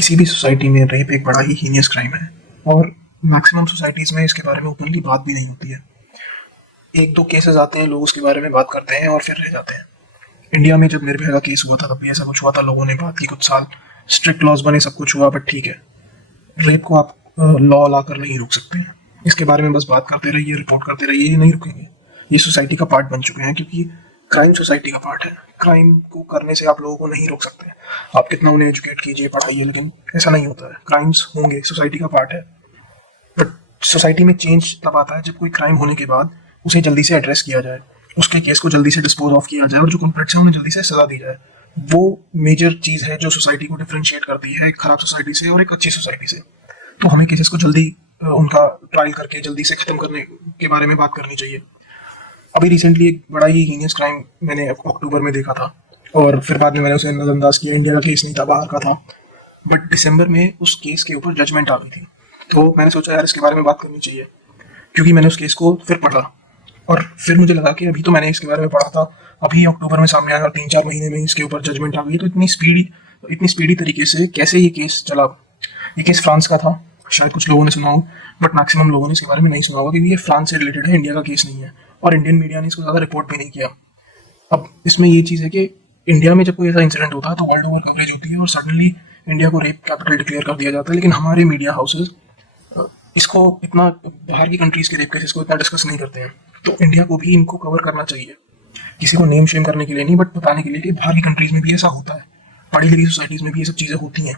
किसी भी सोसाइटी में रेप एक बड़ा ही हीनियस क्राइम है और मैक्सिमम सोसाइटीज़ में इसके बारे में ओपनली बात भी नहीं होती है। एक दो केसेस आते हैं, लोग उसके बारे में बात करते हैं और फिर रह जाते हैं। इंडिया में जब निर्भया का केस हुआ था तब भी ऐसा कुछ हुआ था, लोगों ने बात की कुछ साल, स्ट्रिक्ट लॉज बने, सब कुछ हुआ, बट ठीक है, रेप को आप लॉ लाकर नहीं रोक सकते। इसके बारे में बस बात करते रहिए, रिपोर्ट करते रहिए, ये नहीं रुकेंगे। ये सोसाइटी का पार्ट बन चुके हैं क्योंकि क्राइम सोसाइटी का पार्ट है। क्राइम को करने से आप लोगों को नहीं रोक सकते। आप कितना उन्हें एजुकेट कीजिए, पढ़ाइए, लेकिन ऐसा नहीं होता है। क्राइम्स होंगे, सोसाइटी का पार्ट है, बट सोसाइटी में चेंज तब आता है जब कोई क्राइम होने के बाद उसे जल्दी से एड्रेस किया जाए, उसके केस को जल्दी से डिस्पोज ऑफ किया जाए और जो कल्प्रिट्स हैं उन्हें जल्दी से सजा दी जाए। वो मेजर चीज़ है जो सोसाइटी को डिफरेंशिएट करती है एक खराब सोसाइटी से और एक अच्छी सोसाइटी से। तो हमें केसेस को जल्दी उनका ट्रायल करके जल्दी से ख़त्म करने के बारे में बात करनी चाहिए। अभी रिसेंटली एक बड़ा ही हीनियस क्राइम मैंने अक्टूबर में देखा था और फिर बाद में मैंने उसे नज़रअंदाज किया। इंडिया का केस नहीं था, बाहर का था, बट दिसंबर में उस केस के ऊपर जजमेंट आ गई थी। तो मैंने सोचा यार इसके बारे में बात करनी चाहिए, क्योंकि मैंने उस केस को फिर पढ़ा और फिर मुझे लगा कि अभी तो मैंने इसके बारे में पढ़ा था, अभी अक्टूबर में सामने आया और 3-4 महीने में इसके ऊपर जजमेंट आ गई। तो इतनी स्पीडी तरीके से कैसे ये केस चला। ये केस फ्रांस का था, शायद कुछ लोगों ने सुना हो, बट मैक्सिमम लोगों ने इसके बारे में नहीं सुना होगा क्योंकि ये फ्रांस से रिलेटेड है, इंडिया का केस नहीं है और इंडियन मीडिया ने इसको ज़्यादा रिपोर्ट भी नहीं किया। अब इसमें ये चीज़ है कि इंडिया में जब कोई ऐसा इंसिडेंट होता है तो वर्ल्ड ओवर कवरेज होती है और सडनली इंडिया को रेप कैपिटल डिक्लेयर कर दिया जाता है, लेकिन हमारे मीडिया हाउसेज इसको इतना, बाहर की कंट्रीज के रेप केसेस को इतना डिस्कस नहीं करते हैं। तो इंडिया को भी इनको कवर करना चाहिए, किसी को नेम शेम करने के लिए नहीं, बट बताने के लिए कि बाहर की कंट्रीज में भी ऐसा होता है, पढ़ी लिखी सोसाइटीज़ में भी ये सब चीज़ें होती हैं,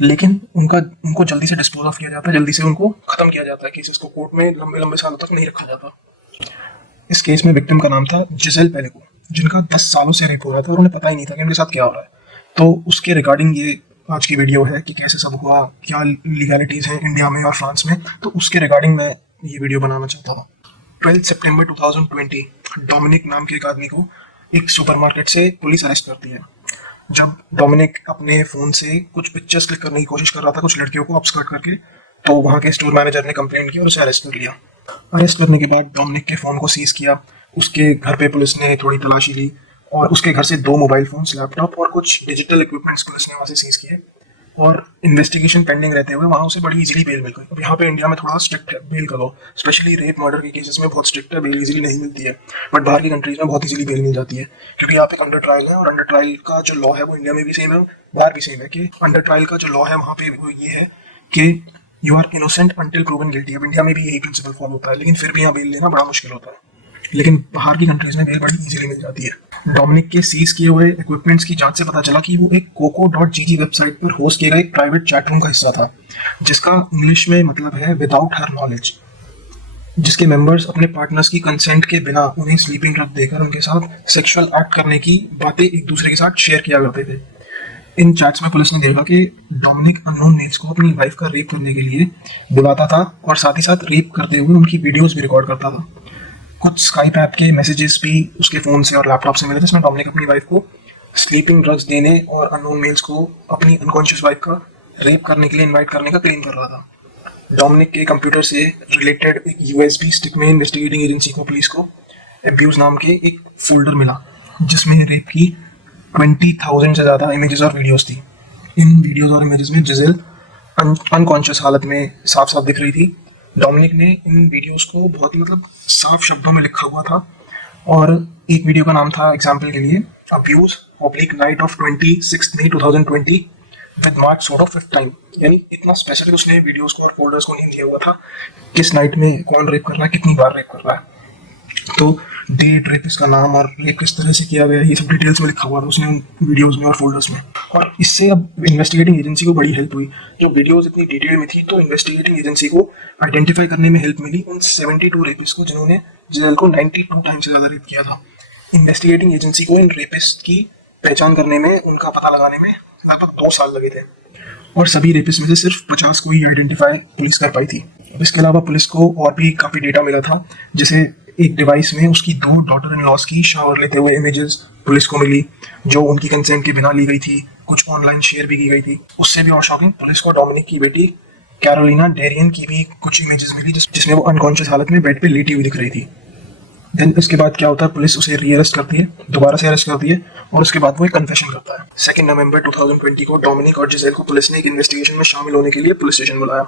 लेकिन उनको जल्दी से डिस्पोज ऑफ किया जाता है, जल्दी से उनको खत्म किया जाता है, केसेस को कोर्ट में लंबे लंबे सालों तक नहीं रखा जाता। इस केस में विक्टिम का नाम था जिसेल पेलेको, जिनका 10 सालों से रेप हो रहा था और उन्हें पता ही नहीं था कि उनके साथ क्या हो रहा है। तो उसके रिगार्डिंग ये आज की वीडियो है कि कैसे सब हुआ, क्या लीगैलिटीज़ हैं इंडिया में और फ्रांस में, तो उसके रिगार्डिंग मैं ये वीडियो बनाना चाहता हूँ। 12 सितंबर 2020 डोमिनिक नाम के एक आदमी को एक सुपरमार्केट से पुलिस अरेस्ट करती है। जब डोमिनिक अपने फ़ोन से कुछ पिक्चर्स क्लिक करने की कोशिश कर रहा था कुछ लड़कियों को ऑब्स्कर्ट करके, तो वहाँ के स्टोर मैनेजर ने कंप्लेंट की और उसे अरेस्ट कर लिया। अरेस्ट करने के बाद डोमिनिक के फ़ोन को सीज किया, उसके घर पे पुलिस ने थोड़ी तलाशी ली और उसके घर से 2 मोबाइल फ़ोन्स, लैपटॉप और कुछ डिजिटल इक्विपमेंट्स पुलिस ने वहाँ से सीज किए और इन्वेस्टिगेशन पेंडिंग रहते हुए वहाँ उसे बड़ी इजीली बेल मिल गई। अब यहाँ पे इंडिया में थोड़ा स्ट्रिक्ट है बेल का लॉ, स्पेशली रेप मर्डर के केसेस में बहुत स्ट्रिक्ट है, बेल इजीली नहीं मिलती है, बट बाहर की कंट्रीज में बहुत इजीली बेल मिल जाती है क्योंकि यहाँ पे अंडर ट्रायल है और अंडर ट्रायल का जो लॉ है वो इंडिया में भी सेम है, बाहर भी सेम है कि अंडर ट्रायल का जो लॉ है वहाँ पे वो ये है कि you are innocent until proven guilty. अब इंडिया में भी यही प्रिंसिपल फॉलो होता है, लेकिन फिर भी यहाँ बेल लेना बड़ा मुश्किल होता है, लेकिन बाहर की कंट्रीज में बेल बड़ी इजीली मिल जाती है। डोमिनिक के सीज किए हुए इक्विपमेंट्स की जांच से पता चला कि वो एक coco.gg वेबसाइट पर होस्ट किया गया एक प्राइवेट चैट रूम का हिस्सा था, जिसका इंग्लिश में मतलब है विदाउट हर नॉलेज, जिसके मेंबर्स अपने पार्टनर्स की कंसेंट के बिना उन्हें स्लीपिंग ड्रग देकर उनके साथ सेक्सुअल एक्ट करने की बातें एक दूसरे के साथ शेयर किया करते थे। इन चैट्स में पुलिस ने देखा कि डोमिनिक अननोन मेल्स को अपनी वाइफ का रेप करने के लिए बुलाता था और साथ ही साथ रेप करते हुए उनकी वीडियोस भी रिकॉर्ड करता था। कुछ स्काइप ऐप के मैसेजेस भी उसके फ़ोन से और लैपटॉप से मिले थे, जिसमें डोमिनिक अपनी वाइफ को स्लीपिंग ड्रग्स देने और अननोन मेल्स को अपनी अनकॉन्शियस वाइफ का रेप करने के लिए इनवाइट करने का क्लेम कर रहा था। डोमिनिक के कंप्यूटर से रिलेटेड एक यूएसबी स्टिक में इन्वेस्टिगेटिंग एजेंसी को, पुलिस को, एब्यूज नाम के एक फोल्डर मिला जिसमें रेप की 20,000 से ज़्यादा इमेजेस और वीडियोस थी। इन वीडियोस और इमेजेस में जिसेल अनकॉन्शियस हालत में साफ साफ दिख रही थी। डोमिनिक ने इन वीडियोस को बहुत ही साफ शब्दों में लिखा हुआ था और एक वीडियो का नाम था एग्जाम्पल के लिए अब्यूज ऑब्लिक नाइट ऑफ 26 मई 2020 with mark sod of 5th time, यानी इतना स्पेसिफिक उसने वीडियोस को और फोल्डर्स को नहीं दिया हुआ था किस नाइट में कौन रेप कर रहा है, कितनी बार रेप कर रहा है, तो डेट, रेपिस्ट का नाम और रेप किस तरह से किया गया, ये सब डिटेल्स में लिखा हुआ था उसने उन वीडियोस में और फोल्डर्स में। और इससे अब इन्वेस्टिगेटिंग एजेंसी को बड़ी हेल्प हुई। जो वीडियोस इतनी डिटेल में थी तो इन्वेस्टिगेटिंग एजेंसी को आइडेंटिफाई करने में हेल्प मिली उन 72 रेपिस्ट को जिन्होंने जिसेल को 92 टाइम से ज़्यादा रेप किया था। इन्वेस्टिगेटिंग एजेंसी को इन रेपिस्ट की पहचान करने में, उनका पता लगाने में लगभग 2 साल लगे थे और सभी रेपिस्ट में से सिर्फ 50 को ही आइडेंटिफाई पुलिस कर पाई थी। इसके अलावा पुलिस को और भी काफ़ी डेटा मिला था, जैसे एक डिवाइस में उसकी 2 डॉटर इन लॉस की शावर लेते हुए इमेजेस पुलिस को मिली जो उनकी कंसेंट के बिना ली गई थी, कुछ ऑनलाइन शेयर भी की गई थी। उससे भी और शॉकिंग, पुलिस को डोमिनिक की बेटी कैरोलिना डेरियन की भी कुछ इमेजेस मिली जिसमें वो अनकॉन्शियस हालत में बेड पे लेटी हुई दिख रही थी। देन इसके बाद क्या होता है, पुलिस उसे रीअरेस्ट करती है, दोबारा से अरेस्ट करती है और उसके बाद वो एक कन्फेशन करता है। 2 नवंबर 2020 को डोमिनिक और जिजेल को पुलिस ने एक इन्वेस्टिगेशन में शामिल होने के लिए पुलिस स्टेशन बुलाया।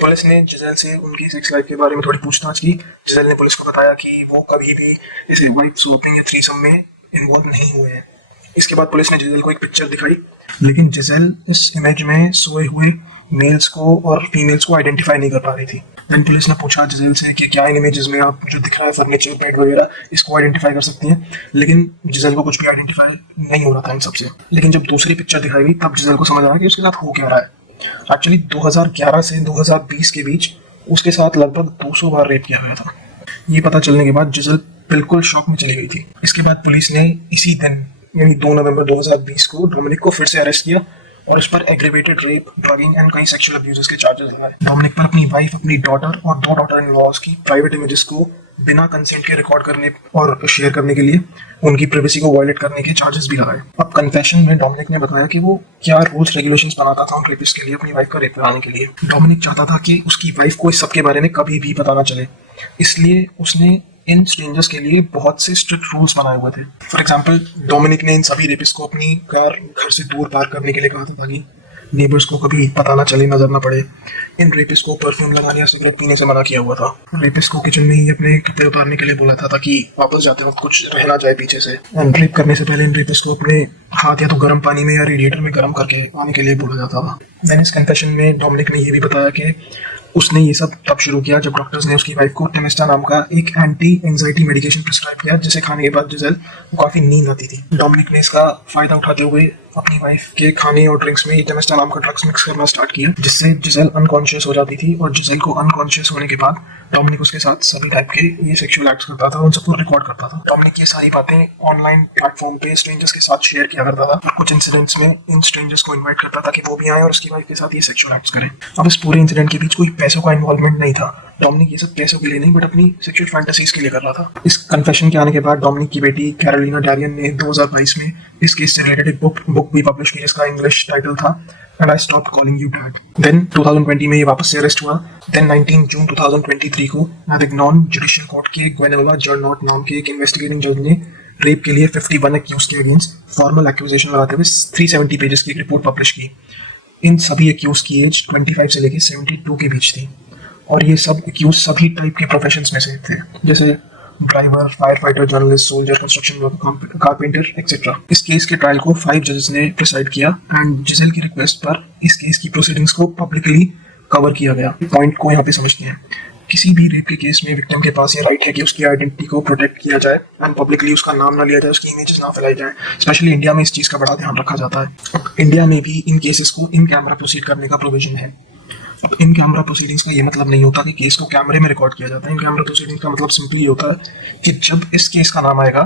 पुलिस ने जिजेल से उनकी सेक्स लाइफ के बारे में थोड़ी पूछताछ की। जिजेल ने पुलिस को बताया कि वो कभी भी इसे वाइफ स्वैपिंग या थ्रीसम में इन्वॉल्व नहीं हुए हैं। इसके बाद पुलिस ने जिजेल को एक पिक्चर दिखाई, लेकिन जिजेल इस इमेज में सोए हुए मेल्स को और फीमेल्स को आइडेंटिफाई नहीं कर पा रही थी। देन पुलिस ने पूछा जिजेल से कि क्या इन इमेजेस में आप जो दिख रहा है फर्नीचर, बेड वगैरह, इसको आइडेंटिफाई कर सकती हैं, लेकिन जिजेल को कुछ भी आइडेंटिफाई नहीं हो रहा था इन सबसे। लेकिन जब दूसरी पिक्चर दिखाई गई तब जिजेल को समझ आया कि उसके साथ हो क्या रहा है। एक्चुअली 2011 से 2020 के बीच उसके साथ लगभग 200 बार रेप किया गया था। ये पता चलने के बाद जिजेल बिल्कुल शॉक में चली गई थी। इसके बाद पुलिस ने इसी दिन यानी 2 नवंबर 2020 को डोमिनिक को फिर से अरेस्ट किया और उस पर एग्रीवेटेड रेप, ड्रगिंग एंड कई सेक्सुअल अब्यूजेस के चार्जेस लगाए। डोमिनिक पर अपनी वाइफ, अपनी डॉटर और 2 डॉटर इन लॉज की प्राइवेट इमेजेस को बिना कंसेंट के रिकॉर्ड करने और शेयर करने के लिए उनकी प्राइवेसी को वायलेट करने के चार्जेस भी लगाए। अब कन्फेशन में डोमिनिक ने बताया कि वो क्या रूल्स रेगुलेशंस बनाता था उन रेपिस्ट के लिए अपनी वाइफ का रेप कराने के लिए। डोमिनिक चाहता था कि उसकी वाइफ को इस सब के बारे में कभी भी पता ना चले, इसलिए उसने इन स्ट्रेंजर्स के लिए बहुत से स्ट्रिक्ट रूल्स बनाए हुए थे। फॉर एग्जाम्पल, डोमिनिक ने इन सभी रेपिस्ट को अपनी कार घर से दूर पार्क करने के लिए कहा था ताकि नेबर्स को कभी पता ना चले, नजर ना पड़े। इन रेपिस्ट को परफ्यूम लगाने या सिगरेट पीने से मना किया हुआ था। रेपिस्ट को किचन में ही अपने कपड़े उतारने के लिए बोला था ताकि वापस जाते वक्त कुछ रह ना जाए पीछे से। एंड रेप करने से पहले इन रेपिस्ट को अपने हाथ या तो गर्म पानी में या रेडिएटर में गर्म करके आने के लिए बोला जाता था। देन इस कन्फेशन में डोमिनिक ने ये भी बताया कि उसने ये सब तब शुरू किया जब डॉक्टर्स ने उसकी वाइफ को टेमिस्टा नाम का एक एंटी एंजाइटी मेडिकेशन प्रिस्क्राइब किया, जिसे खाने के बाद जिजेल को काफी नींद आती थी। डोमिनिक ने इसका फायदा उठाते हुए अपनी वाइफ के खाने और ड्रिंक्स में टेमिस्टा नाम का ड्रग्स मिक्स करना स्टार्ट किया, जिससे जिजेल अनकॉन्शियस हो जाती थी। और जिजेल को अनकॉन्शियस होने के बाद डोमिनिक उसके साथ सभी टाइप के ये सेक्सुअल एक्ट्स करता था, उन सबको रिकॉर्ड करता था। डोमिनिक ये सारी बातें ऑनलाइन प्लेटफॉर्म पे स्ट्रेंजर्स के साथ शेयर किया करता था और कुछ इंसिडेंट्स में इन स्ट्रेंजर्स को इन्वाइट करता था कि वो भी आए और उसकी वाइफ के साथ ये सेक्सुअल एक्ट्स करें। अब इस पूरे इंसिडेंट के बीच कोई पैसों का इन्वॉल्वमेंट नहीं था। डोमिनिक ये सब पैसों के लिए नहीं बट अपनी सेक्सुअल फैंटेसीज के लिए कर रहा था। इस कन्फेशन के आने के बाद डोमिनिक की बेटी कैरोलिना डारियन ने 2022 में इस केस से रिलेटेड एक बुक भी पब्लिश की जिसका इंग्लिश टाइटल था and I stopped calling you dad. Then 2020 में ये वापस से अरेस्ट हुआ। देन 19 जून 2023 को एविग्नॉन जुडिशियल कोर्ट के ग्वेनेवला जर्नॉट नाम के एक इन्वेस्टिगेटिंग जज ने रेप के लिए 51 एक्यूज के अगेंस्ट फॉर्मल एक्यूजेशन लगाते हुए 370 पेजेस की एक रिपोर्ट पब्लिश की। इन सभी एक्यूज की एज 25 से लेकर 72 के बीच थी और ये सब एक्यूज सभी टाइप के प्रोफेशंस में से थे, जैसे driver, fire fighter, journalist, soldier, construction worker, carpenter etcetera. इस केस के ट्रायल को 5 जजेस ने प्रिसाइड किया एंड जिजेल की रिक्वेस्ट पर इस केस की प्रोसीडिंग्स को पब्लिकली कवर किया गया। पॉइंट को यहाँ पे समझते हैं, किसी भी रेप के केस में विक्टिम के पास ये राइट है कि उसकी आइडेंटिटी को प्रोटेक्ट किया जाए एंड पब्लिकली उसका नाम ना लिया जाए, उसकी इमेजेस ना फैलाई जाए। स्पेशली इंडिया में इस चीज़ का बड़ा ध्यान रखा जाता है। इंडिया में भी इन केसेस को इन कैमरा प्रोसीड करने का प्रोविजन है। अब इन कैमरा प्रोसीडिंग्स का ये मतलब नहीं होता कि केस को कैमरे में रिकॉर्ड किया जाता है। इन कैमरा प्रोसीडिंग्स का मतलब सिंपली होता है कि जब इस केस का नाम आएगा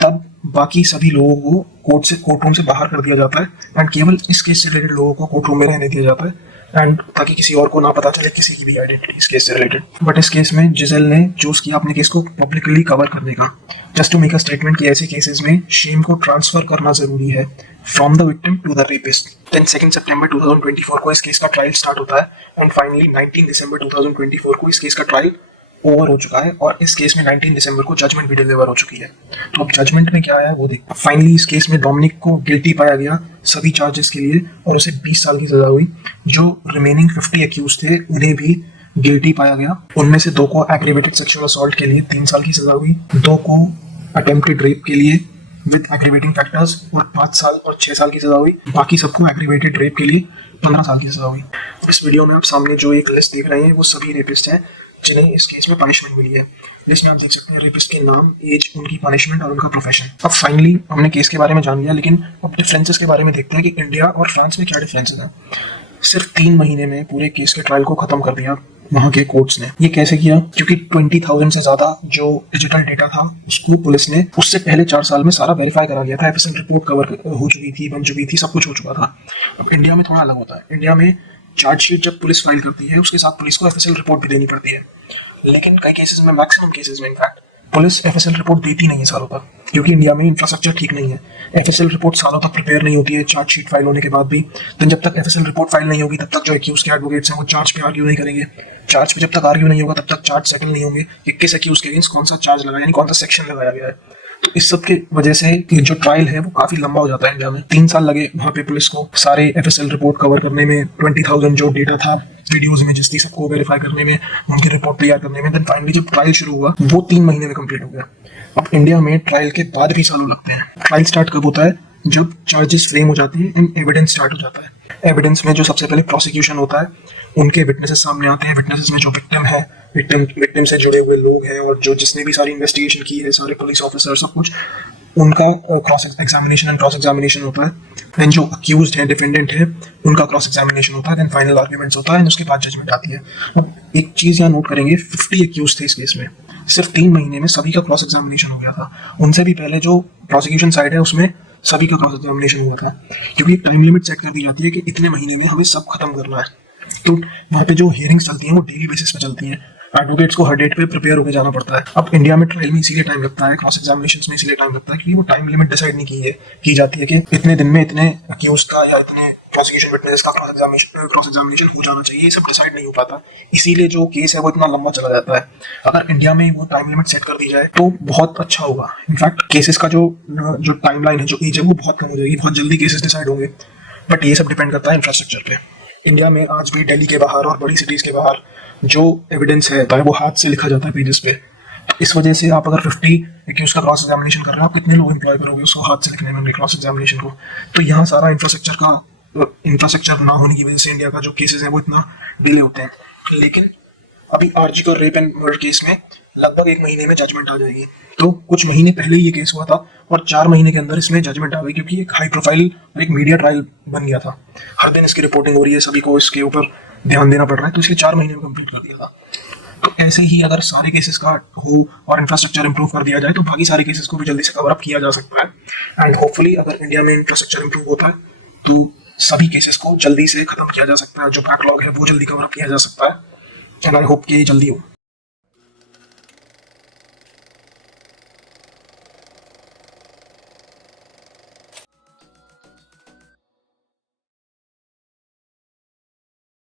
तब बाकी सभी लोगों को कोर्टरूम से बाहर कर दिया जाता है एंड केवल इस केस से रिलेटेड लोगों को कोर्टरूम में रहने दिया जाता है एंड ताकि किसी और को ना पता चले किसी की भी आइडेंटिटी इस केस से रिलेटेड। बट इस केस में जिजेल ने चूज किया अपने केस को पब्लिकली कवर करने का, just to make a statement कि ऐसे केसेस में शेम को ट्रांसफर करना जरूरी है from the victim to the rapist. Then 2 सितंबर 2024 को इस केस का ट्रायल स्टार्ट होता है एंड फाइनली 19 दिसंबर 2024 को इस केस का ट्रायल ओवर हो चुका है और इस केस में 19 दिसंबर को जजमेंट भी डिलीवर हो चुकी है। तो अब जजमेंट में क्या आया वो देख। फाइनली इस केस में डोमिनिक को गिल्टी पाया गया सभी चार्जेस के लिए और उसे 20 साल की सजा हुई। जो रिमेनिंग 50 एक्यूज थे उन्हें भी गिल्टी पाया गया। उनमें से 2 को एग्रीवेटेड सेक्सुअल असॉल्ट के लिए 3 साल की सजा हुई, 2 को अटेम्प्टेड रेप के लिए विद एग्रीवेटिंग फैक्टर्स और 5 साल और 6 साल की सजा हुई। बाकी सबको एग्रीवेटेड रेप के लिए 15 साल की सजा हुई। इस वीडियो में आप सामने जो एक लिस्ट देख रहे हैं वो सभी रेपिस्ट हैं जिन्हें इस केस में पनिशमेंट मिली है। लिस्ट में आप देख सकते हैं रेपिस्ट के नाम, एज, उनकी पनिशमेंट और उनका प्रोफेशन। अब फाइनली हमने केस के बारे में जान लिया, लेकिन अब डिफरेंसेस के बारे में देखते हैं कि इंडिया और फ्रांस में क्या डिफरेंसेस हैं। सिर्फ 3 महीने में पूरे केस के ट्रायल को खत्म कर दिया वहाँ के कोर्ट्स ने। ये कैसे किया? क्योंकि 20,000 से ज्यादा जो डिजिटल डेटा था उसको पुलिस ने उससे पहले 4 साल में सारा वेरीफाई करा लिया था। एफएसएल रिपोर्ट कवर हो चुकी थी, बन चुकी थी, सब कुछ हो चुका था। अब इंडिया में थोड़ा अलग होता है। इंडिया में चार्जशीट जब पुलिस फाइल करती है उसके साथ पुलिस को एफएसएल रिपोर्ट भी देनी पड़ती है, लेकिन कई केसेस में, मैक्सिमम केसेस में इनफैक्ट पुलिस एफएसएल रिपोर्ट देती नहीं है सालों तक, क्योंकि इंडिया में इंफ्रास्ट्रक्चर ठीक नहीं है। एफएसएल रिपोर्ट सालों तक प्रिपेयर नहीं होती है चार्जशीट फाइल होने के बाद भी। तो जब तक एफएसएल रिपोर्ट फाइल नहीं होगी तब तक जो एक्यूज के एडवोकेट्स हैं वो चार्ज पे आर्ग्यू नहीं करेंगे। चार्ज पे जब तक आर्ग्यू नहीं होगा तब तक चार्ज सेटल नहीं होंगे कि किस एक्यूज के अगेंस्ट कौन सा चार्ज लगाया, यानी कौन सा सेक्शन लगाया गया है। तो इस सब की वजह से ये जो ट्रायल है वो काफी लंबा हो जाता है। इंडिया में 3 साल लगे वहाँ पे पुलिस को सारे एफएसएल रिपोर्ट कवर करने में, 20,000 जो डेटा था, वीडियोस इमेजेस थी, सबको वेरीफाई करने में, उनकी रिपोर्ट तैयार करने में। देन फाइनली जब ट्रायल शुरू हुआ वो 3 महीने में कंप्लीट हो गया। अब इंडिया में ट्रायल के बाद भी सालों लगते हैं। ट्रायल स्टार्ट कब होता है? जब चार्जेस फ्रेम हो जाती है एंड एविडेंस स्टार्ट हो जाता है। एविडेंस में जो सबसे पहले प्रोसिक्यूशन होता है, उनके विटनेसेस सामने आते हैं। विटनेसेस में जो विक्टिम है, विक्टिम से जुड़े हुए लोग हैं और जो जिसने भी सारी इन्वेस्टिगेशन की है, सारे पुलिस ऑफिसर, सब कुछ, उनका cross examination and cross examination होता है। देन जो अक्यूज्ड है, डिफेंडेंट है, उनका क्रॉस एग्जामिनेशन होता है। देन फाइनल आर्ग्यूमेंट्स होता है एंड उसके बाद जजमेंट आती है। अब एक चीज यहाँ नोट करेंगे, 50 अक्यूज थे इस केस में। सिर्फ 3 महीने में सभी का क्रॉस एग्जामिनेशन हो गया था। उनसे भी पहले जो प्रोसिक्यूशन साइड है उसमें सभी का क्रॉस एग्जामिनेशन हुआ था, क्योंकि एक टाइम लिमिट सेट कर दी जाती है कि इतने महीने में हमें सब खत्म करना है। तो वहाँ पे जो हियरिंग्स चलती हैं वो डेली बेसिस पे चलती है। एडवोकेट्स को हर डेट पे प्रिपेयर होकर जाना पड़ता है। अब इंडिया में ट्रायल में इसीलिए टाइम लगता है, क्रॉस एग्जामिनेशंस में इसीलिए टाइम लगता है, क्योंकि वो टाइम लिमिट डिसाइड नहीं की जाती है कि इतने दिन में इतने अक्यूज का या इतने प्रोसिक्यूशन विटनेस का क्रॉस एग्जामिनेशन हो जाना चाहिए। ये सब डिसाइड नहीं हो पाता, इसीलिए जो केस है वो इतना लंबा चला जाता है। अगर इंडिया में वो टाइम लिमिट सेट कर दी जाए तो बहुत अच्छा होगा। इनफैक्ट केसेस का जो टाइमलाइन है, जो एज है, वो बहुत कम हो जाएगी, बहुत जल्दी केसेस डिसाइड होंगे। बट ये सब डिपेंड करता है इंफ्रास्ट्रक्चर पे। इंडिया में आज भी दिल्ली के बाहर और बड़ी सिटीज के बाहर जो एविडेंस है वो हाथ से लिखा जाता है पेजेस पे। तो इस वजह से आप अगर 50 एक्यूज का क्रॉस एग्जामिनेशन कर रहे हो, आप कितने लोग एम्प्लॉय करोगे उसको हाथ से लिखने में, क्रॉस एग्जामिनेशन को। तो यहाँ सारा इंफ्रास्ट्रक्चर ना होने की वजह से इंडिया का जो केसेस है वो इतना डिले होते हैं। लेकिन अभी आरजी का रेप एंड मर्डर केस में लगभग 1 महीने में जजमेंट आ जाएगी। तो कुछ महीने पहले ये केस हुआ था और 4 महीने के अंदर इसमें जजमेंट आ गई, क्योंकि एक हाई प्रोफाइल और एक मीडिया ट्रायल बन गया था। हर दिन इसकी रिपोर्टिंग हो रही है, सभी को इसके ऊपर ध्यान देना पड़ रहा है, तो इसलिए 4 महीने में कंप्लीट कर दिया था। तो ऐसे ही अगर सारे केसेस का हो और इंफ्रास्ट्रक्चर इंप्रूव कर दिया जाए तो बाकी सारे केसेस को भी जल्दी से कवर अप किया जा सकता है। एंड होपफुली अगर इंडिया में इंफ्रास्ट्रक्चर इंप्रूव होता है तो सभी केसेस को जल्दी से खत्म किया जा सकता है, जो बैकलॉग है वो जल्दी कवर अप किया जा सकता है। एंड आई होप कि जल्दी हो।